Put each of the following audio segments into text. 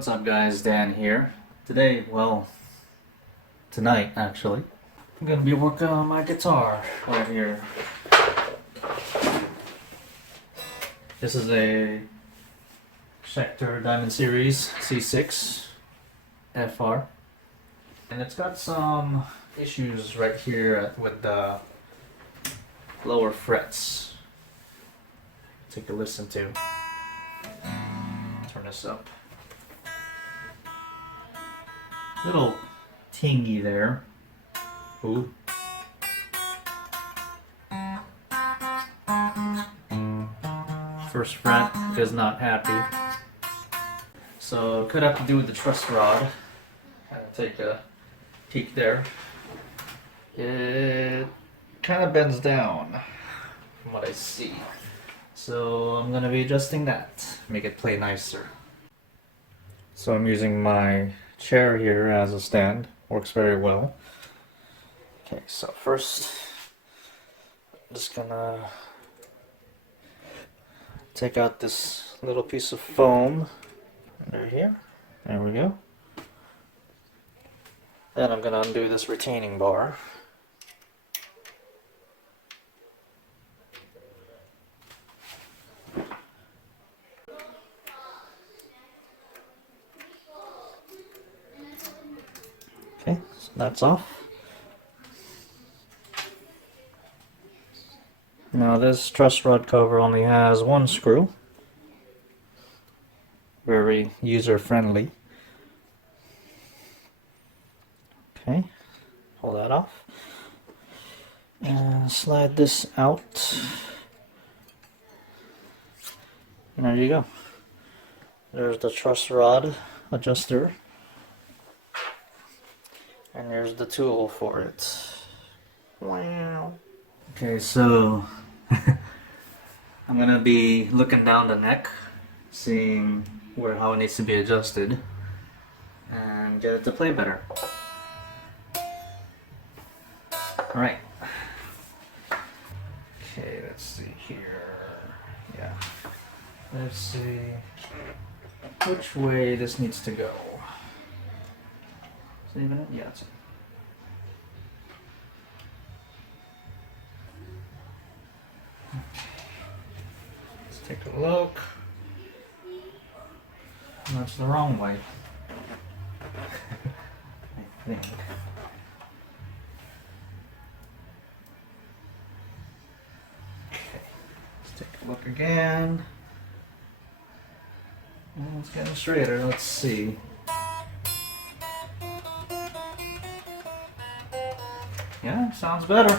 What's up guys, Dan here. Today, well, tonight actually, I'm gonna be working on my guitar right here. This is a Schecter Diamond Series C6 FR. And it's got some issues right here with the lower frets. Take a listen to. Turn this up. Little tingy there. Ooh. First fret is not happy. So could have to do with the truss rod. I'll take a peek there. It kind of bends down from what I see. So I'm gonna be adjusting that, make it play nicer. So I'm using my chair here as a stand, works very well. Okay, so first I'm just gonna take out this little piece of foam under here. There we go. Then I'm gonna undo this retaining bar. Okay, so that's off. Now this truss rod cover only has one screw. Very user friendly. Okay, pull that off. And slide this out. And there you go. There's the truss rod adjuster. And there's the tool for it. Wow. Okay, so I'm gonna be looking down the neck, seeing how it needs to be adjusted, and get it to play better. Alright. Okay, let's see here. Yeah. Let's see which way this needs to go. Is it even it? Yeah, it's it. Let's take a look. That's the wrong way. I think. Okay. Let's take a look again. And it's getting straighter. Let's see. Yeah, sounds better.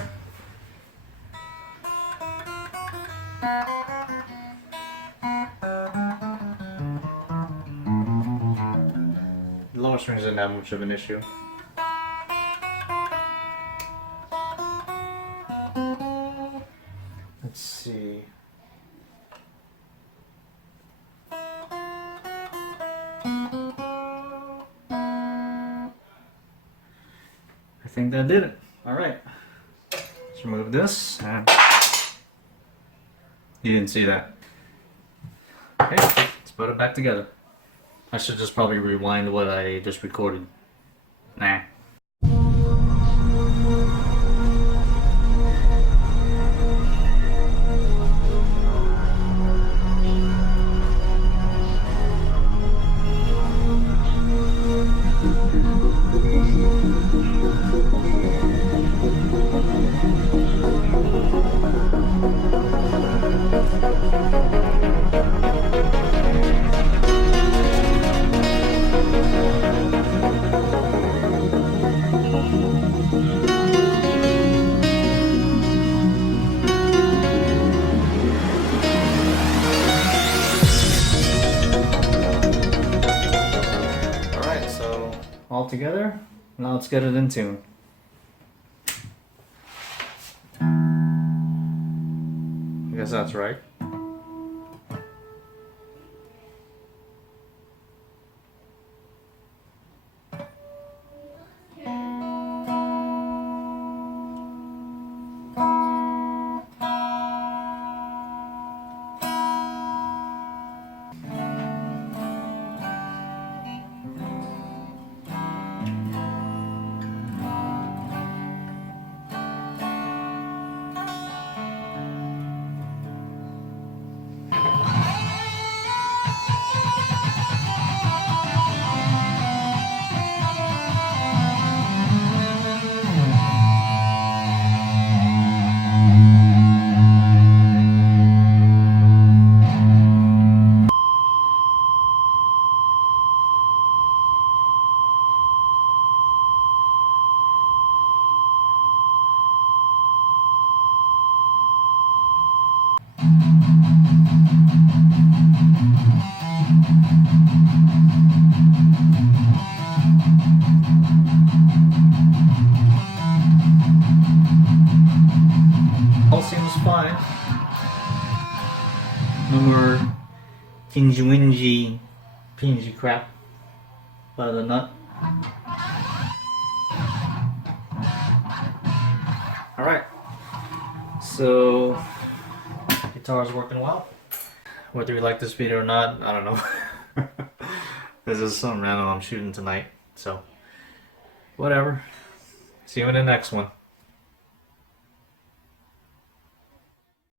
The lower strings isn't that much of an issue. Let's see. I think that did it. Alright. Let's remove this and you didn't see that. Okay, let's put it back together. I should just probably rewind what I just recorded. Nah. All together. Now let's get it in tune. I guess that's right. No more tingy wingy pingy crap by the nut. Alright, so guitar's working well. Whether you like this video or not, I don't know. This is something random I'm shooting tonight, so whatever. See you in the next one.